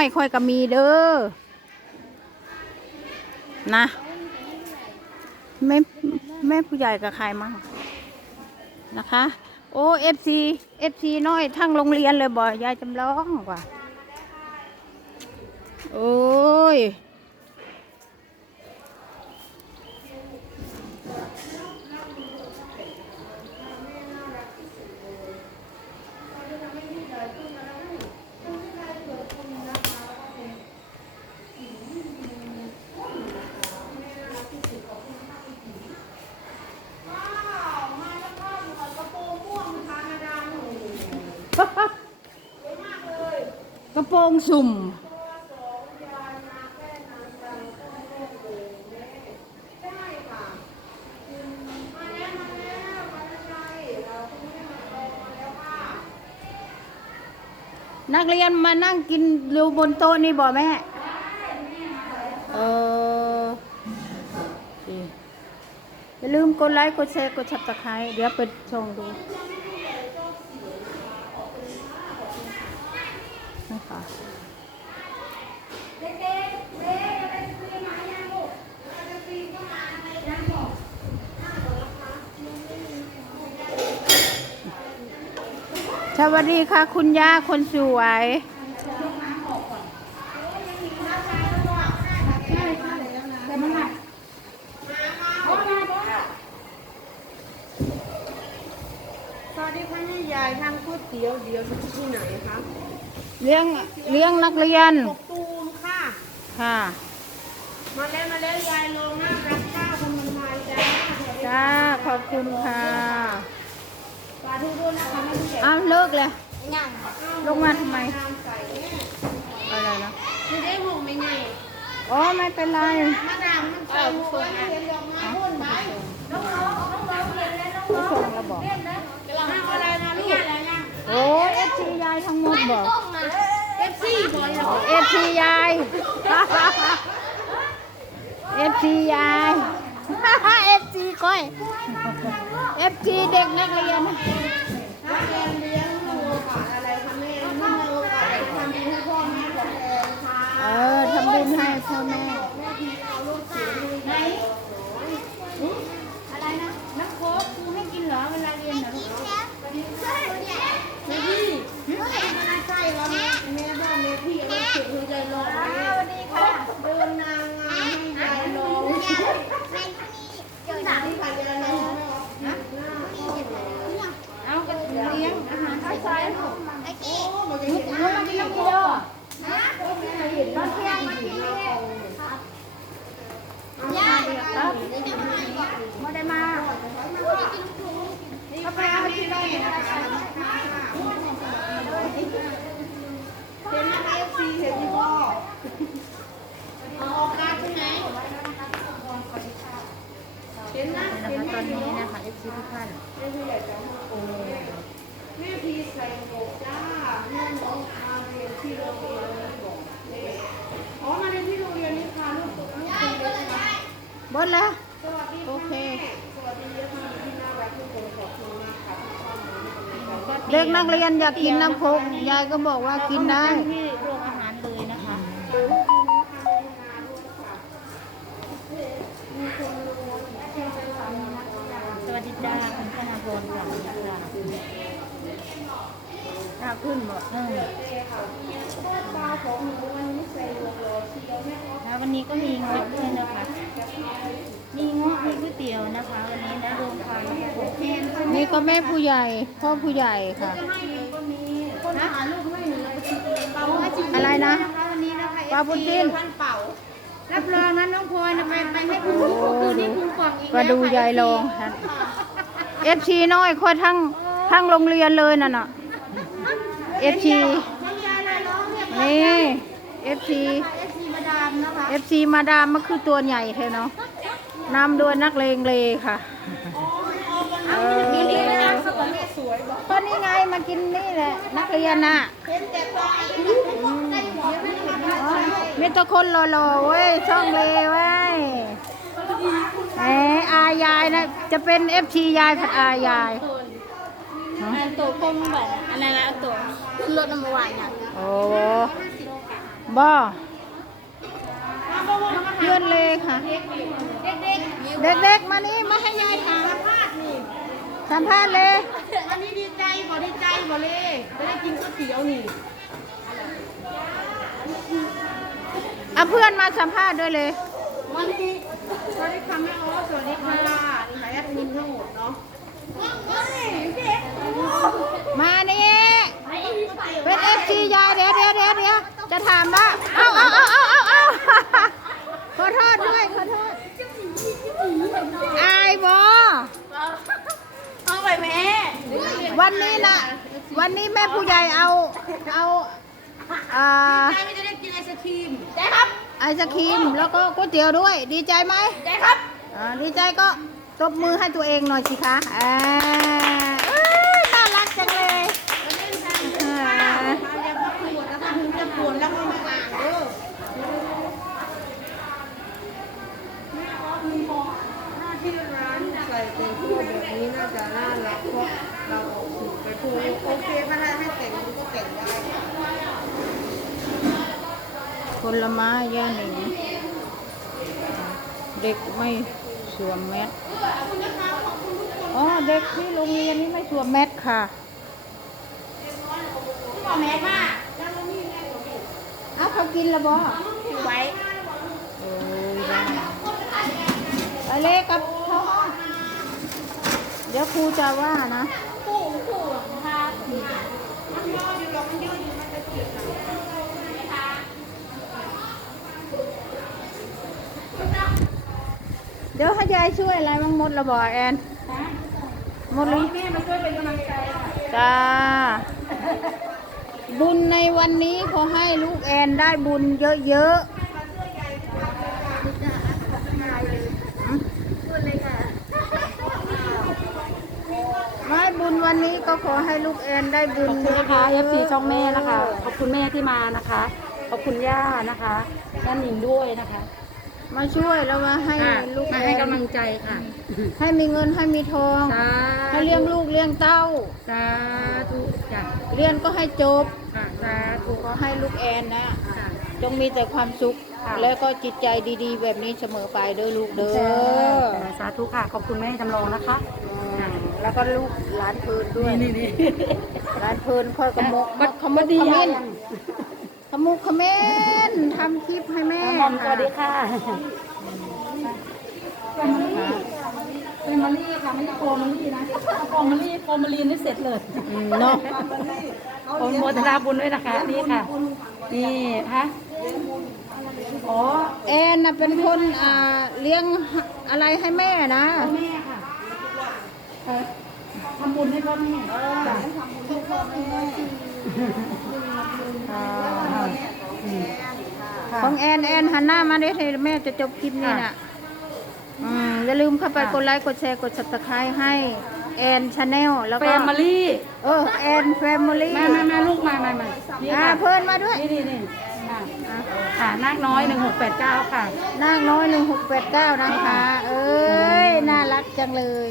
ไม่ค่อยก็มีเด้อ นะ แม่แม่ผู้ใหญ่กับใครมั่งนะคะ โอ้เอฟซีเอฟซีน้อยทั้งโรงเรียนเลยบ่ยายจำลองว่า โอ้ย กงสุ่ม นักเรียนมานั่งกินดูบนโต๊ะนี่บ่แม่ เอออย่าลืมกดไลค์ กดแชร์ กดชับตะไคร้เดี๋ยวไปชมดู นะคะสวัสดีค่ะ คุณย่าคนสวย สวัสดีค่ะแม่ยายทางก๋วยเตี๋ยวเดี๋ยวที่ไหนคะ เลี้ยงเลี้ยงนักเรียน กกตูมค่ะ ค่ะ มาแล้วมาแล้วยายลงหน้ารับข้าวคนมันไทยจ้าจ้า ขอบคุณค่ะสาธุด้วยนะคะแม่ผู้ใหญ่อ้าวเลิกเลยย่างลงมาทำไมน้ำใส่แม่อะไรนะไม่ได้หูไม่ไงอ๋อไม่เป็นไรมาดามมันใส่หมวกเรียนดอกไม้พุ่นไปน้องๆน้องๆเรียนแล้วน้องผู้ชมเราบอกๆเล่นนะนั่งอะไรนะลูกอะไรนะ โอ้เอฟซียายทั้งหมดบอกเอฟซีบอยเอฟซียายเอฟซียายเอฟซีก้อยเอฟซีเด็กนักเรียนนักเรียนเลี้ยงลูกก่อนอะไรคะแม่ลูกโอกาสทำดีให้พ่อแม่ของแอนค่ะเออทำบุญให้พ่อแม่ ไหนอะไรนะน้ำโค้กครูให้กินเหรอเวลาเรียนเหรอลูกไม่พี่ไม่ได้ใช่วะแม่แม่บ้านแม่พี่เอาสุดใจรอสวัสดีค่ะเดินนางงามให้ยายลงที่ค่ะยายลงนะเอากระเลี้ยงอาหารใส่โอ้ มันะเห็นหน้าพี่โค้กนะเห็นบ้านเที่ยงมาที่นี่ย่าครับไม่ได้มาเขาไปเอาที่ได้นะคะเห็นนะคะเอฟซีเห็นที่พ่อเออกการใช่ไหมเห็นนะเห็นคะแม่ตอนอยู่นี้นะคะเอฟซีทุกท่านแม่พี่ใหญ่จังโอ้แม่พีใส่หมวก อกเลยอ๋อมาเรียนที่โรงเรียนนี้ค่ะลูกลูกคุณเล็กนะคะบดแล้ว สวัสดีโอค่ะเคแม่สวัสดีเยอะมากที่น่ารักทุกคนขอบคุณมากค่ะที่เข้ามาในวันนี้ค่ะเด็กนักเรียนอยากกินน้ำโคกยายก็บอกว่ากินได้ที่โรงอาหารเลยนะคะขอบคุณนะคะในงานด้วยค่ะมีคนรู้ว่าที่เป็นสามีนักกีฬาสวัสดีจ้าคุณธนาพรค่ะจ้าถ้าขึ้นบอ กเออตาของหนูวันนี้ใส่หมวกรอเชียวแม่ก็แล้ววันนี้ก็มีเงาะด้วยนะคะ มีเงาะมีก๋วยเตี๋ยวนะคะ วันนี้นะโรงทานนะคะผมแทนนี่ก็แม่ผู้ใหญ่ พ่อผู้ใหญ่ค่ะคนหาลูกให้หนูเป่าให้จริงอะไรนะนะคะวันนี้นะคะปลาบุญจิ้นท่านเป่ารับรองนะน้องพลอยนะไปไปให้คุณครูคืนนี้คุณกล่องอีกมาดูยายลงเอฟซีน้อยค่อยทั้งทั้งโรงเรียนเลยน่ะเนาะ เอฟซีนี่เอฟซีเอฟซีมาดามมันคือตัวใหญ่เธอเนาะนำโดยนักเลงเลค่ะก็นี่ไงมากินนี่แหละนักเรียนน่ะเห็นแต่ตัวอายุได้หมดไม่ถึงนะอ๋อมีแตะคนรอๆเว้ยช่องเลเว้ยแหมอายายนะจะเป็นเอฟซียายผัดอายาย อันโตคงแบบอะไรนะอันโตขึ้นรถน้ำหวานอย่างโอ้บ่เพื่อนเลยค่ะ เด็กๆมานี่มาให้ยายถามสัมภาษณ์เลย อันนี้ดีใจบ่ดีใจบ่เลยจะได้กินก๋วยเตี๋ยวนี่เอาเพื่อนมาสัมภาษณ์ด้วยเลยวันนี้สวัสดีค่ะแม่โอ๊ตสวัสดีค่ะนี่ค่ะแอดมินทั้งหมดเนาะ มานี่เป็นเอฟซียายเดี๋ยวเดี๋ยวเดี๋ยวเดี๋ยวจะถามว่าเอาเอาเอาเอาเอาเอาขอโทษด้วยขอโทษอายบอเอาไปแม่วันนี้นะวันนี้แม่ผู้ใหญ่เอาเอาอ่าใจไม่จะได้กินไอศครีมได้ครับไอศครีมแล้วก็ก๋วยเตี๋ยวด้วย ดีใจไหมได้ครับอ่าดีใจก็ ตบมือให้ตัวเองหน่อยสิคะอ่าเอ้ยน่ารักจังเลยอ่ามาเรียกว่าปวดแล้วถ้าถึงจะปวดแล้วก็มาอ่านเด้อหน้าที่ร้านใส่แต่งตัวแบบนี้น่าจะน่ารักเพราะเราออกสื่อไปพูดโอเคถ้าได้ให้แต่งมันก็แต่งได้ผลไม้ย่าหนิงเด็กไม่สวมแมส อ๋อเด็กที่โรงเรียนนี้ไม่สวมแมสค่ะพ่อแม่มาเอาเขากินและบ่อยู่ไว้โอ้ยได้ไปเลยกับพ่อเดี๋ยวครูจะว่านะ ปู่ปู่ค่ะ เดี๋ยวให้ยายช่วยอะไรบ้างหมดและบ่แอนหมดเลยแม่มาช่วยเป็นกำลังใจจ้าบุญในวันนี้ขอให้ลูกแอนได้บุญเยอะๆไม่บุญวันนี้ก็ขอให้ลูกแอนได้บุญขอบคุณนะคะ FC ช่องแม่นะคะ ขอบคุณแม่ที่มานะคะ ขอบคุณย่านะคะย่าหนิงด้วยนะคะ มาช่วยแล้วมาให้ค่ะลูกมาแอให้นกำลังใจค่ะให้มีเงินให้มีทอง สาให้เลี้ยงลูกเลี้ยงเต้า สาธุจ้ะเรียนก็ให้จบค่ะสาธุขอให้ลูกแอนนะ ค่ะ จงมีแต่ความสุข ค่ะ แล้วก็จิตใจดีๆ แบบนี้เสมอไปเด้อลูกเด้อจ้ะสาธุค่ะ ขอบคุณแม่จำลองนะคะ อืมแล้วก็ลูกหลานเพลินด้วยนี่นี่ หลานเพลินค่อยกระมกบัดขมุกดีขอะมิ้น ขมุกขมิ้นทำคลิปให้แม่มอมสวัสดีค่ะ เป็นมะลี่ค่ะไม่ใช่โฟมะลี่นะโฟมะลี่โฟมะลีนนี่เสร็จเลยอืมเนาะขอบคุณโมทนาบุญด้วยนะคะ นี่ค่ะ นี่ฮะอ๋อแอนน่ะเป็นคนอ่าเลี้ยงอะไรให้แม่นะ แม่ค่ะเอ่อทำบุญให้พ่อแม่จ้ะอ่าอืม ค่ะของแอนแอนหันหน้ามาได้เลยแม่จะจบคลิปนี้น่ะอืมอย่าลืมเข้าไปค่ะกดไลค์กดแชร์กด subscribe ให้แอนชาแนลแล้วแฟก็มิลี่เออแอนแฟมิลี่มามามาลูกมามามานี่อ่าค่ะเพิ่นมาด้วย นี่นี่นี่ค่ะค่ะนาคน้อยหนึ่งหกแปดเก้าค่ะ นางน้อยหนึ่งหกแปดเก้านะคะ เอ้ย น่ารักจังเลย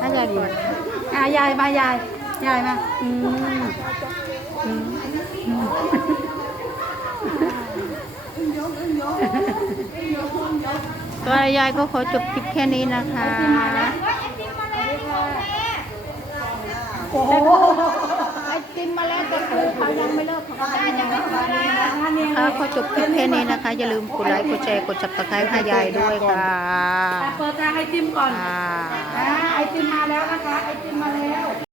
ถ้ายายก่อนอ่ายายมายาย ยายมาอืมอืมอืม ก็ยายก็ขอจบคลิปแค่นี้นะคะ โอ้โหไอติมมาแล้วแต่คือเขายังไม่เลิกเขาก็ยังไม่มาค่ะขอจบคลิปแค่นี้นะคะ อย่าลืมกดไลค์ กดแชร์ กด subscribe ให้ยายด้วยค่ะเปิดทางไอติมก่อนค่ะ